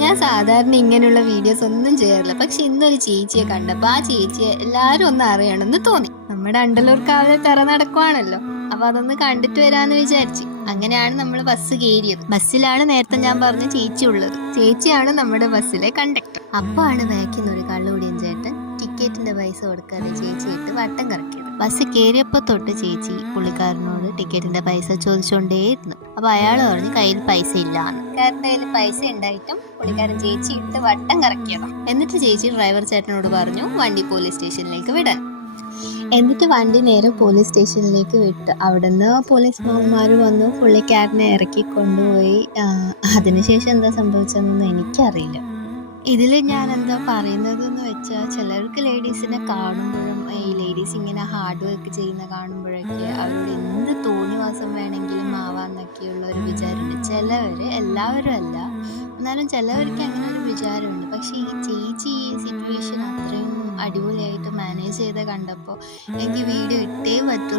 ഞാൻ സാധാരണ ഇങ്ങനെയുള്ള വീഡിയോസ് ഒന്നും ചെയ്യാറില്ല, പക്ഷെ ഇന്നൊരു ചേച്ചിയെ കണ്ടപ്പോൾ ആ ചേച്ചിയെ എല്ലാവരും ഒന്ന് അറിയണമെന്ന് തോന്നി. നമ്മുടെ അണ്ടലൂർക്കാവിലെ തെറ നടക്കുവാണല്ലോ, അപ്പൊ അതൊന്ന് കണ്ടിട്ട് വരാന്ന് വിചാരിച്ചു. അങ്ങനെയാണ് നമ്മൾ ബസ് കയറിയത്. ബസ്സിലാണ് നേരത്തെ ഞാൻ പറഞ്ഞ ചേച്ചി ഉള്ളത്. ചേച്ചിയാണ് നമ്മുടെ ബസ്സിലെ കണ്ടക്ടർ. അപ്പാണ് ബാക്കിൽ നിന്ന് ഒരു കള്ളുകൂടിയൻ ചേട്ടൻ ടിക്കറ്റിന്റെ പൈസ കൊടുക്കാതെ ചേച്ചി ഇട്ട് വട്ടം കറക്കിയത്. ബസ് കയറിയപ്പോൾ തൊട്ട് ചേച്ചി പുള്ളിക്കാരനോട് ടിക്കറ്റിന്റെ പൈസ ചോദിച്ചുകൊണ്ടേയിരുന്നു. അപ്പൊ അയാൾ പറഞ്ഞു കയ്യിൽ പൈസ ഇല്ലാന്ന്. പുള്ളിക്കാരന്റെ കയ്യിൽ പൈസ ഉണ്ടായിട്ടും പുള്ളിക്കാരൻ ചേച്ചി ഇട്ട് വട്ടം കറക്കിയതാണ്. എന്നിട്ട് ചേച്ചി ഡ്രൈവർ ചേട്ടനോട് പറഞ്ഞു വണ്ടി പോലീസ് സ്റ്റേഷനിലേക്ക് വിടാൻ. എന്നിട്ട് വണ്ടി നേരെ പോലീസ് സ്റ്റേഷനിലേക്ക് വിട്ട് അവിടുന്ന് പോലീസ് മാമന്മാർ വന്നു പുള്ളിക്കാരനെ ഇറക്കി കൊണ്ടുപോയി. അതിനുശേഷം എന്താ സംഭവിച്ചതെന്നൊന്നും എനിക്കറിയില്ല. ഇതിൽ ഞാൻ എന്താ പറയുന്നതെന്ന് വെച്ചാൽ, ചിലർക്ക് ലേഡീസിനെ കാണുമ്പോഴും ഈ ലേഡീസ് ഇങ്ങനെ ഹാർഡ് വർക്ക് ചെയ്യുന്ന കാണുമ്പോഴൊക്കെ അവരോട് എന്ത് തോന്നിവാസം വേണമെങ്കിലും ആവാന്നൊക്കെയുള്ള ഒരു വിചാരമുണ്ട്. ചിലവർ, എല്ലാവരും അല്ല, എന്നാലും ചിലവർക്ക് അങ്ങനെ ഒരു വിചാരമുണ്ട്. പക്ഷേ ഈ ചേച്ചി ഈ സിറ്റുവേഷൻ അത്രയും അടിപൊളിയായിട്ട് മാനേജ് ചെയ്ത് കണ്ടപ്പോൾ എനിക്ക് വീഡിയോ ഇട്ടേ പറ്റൂ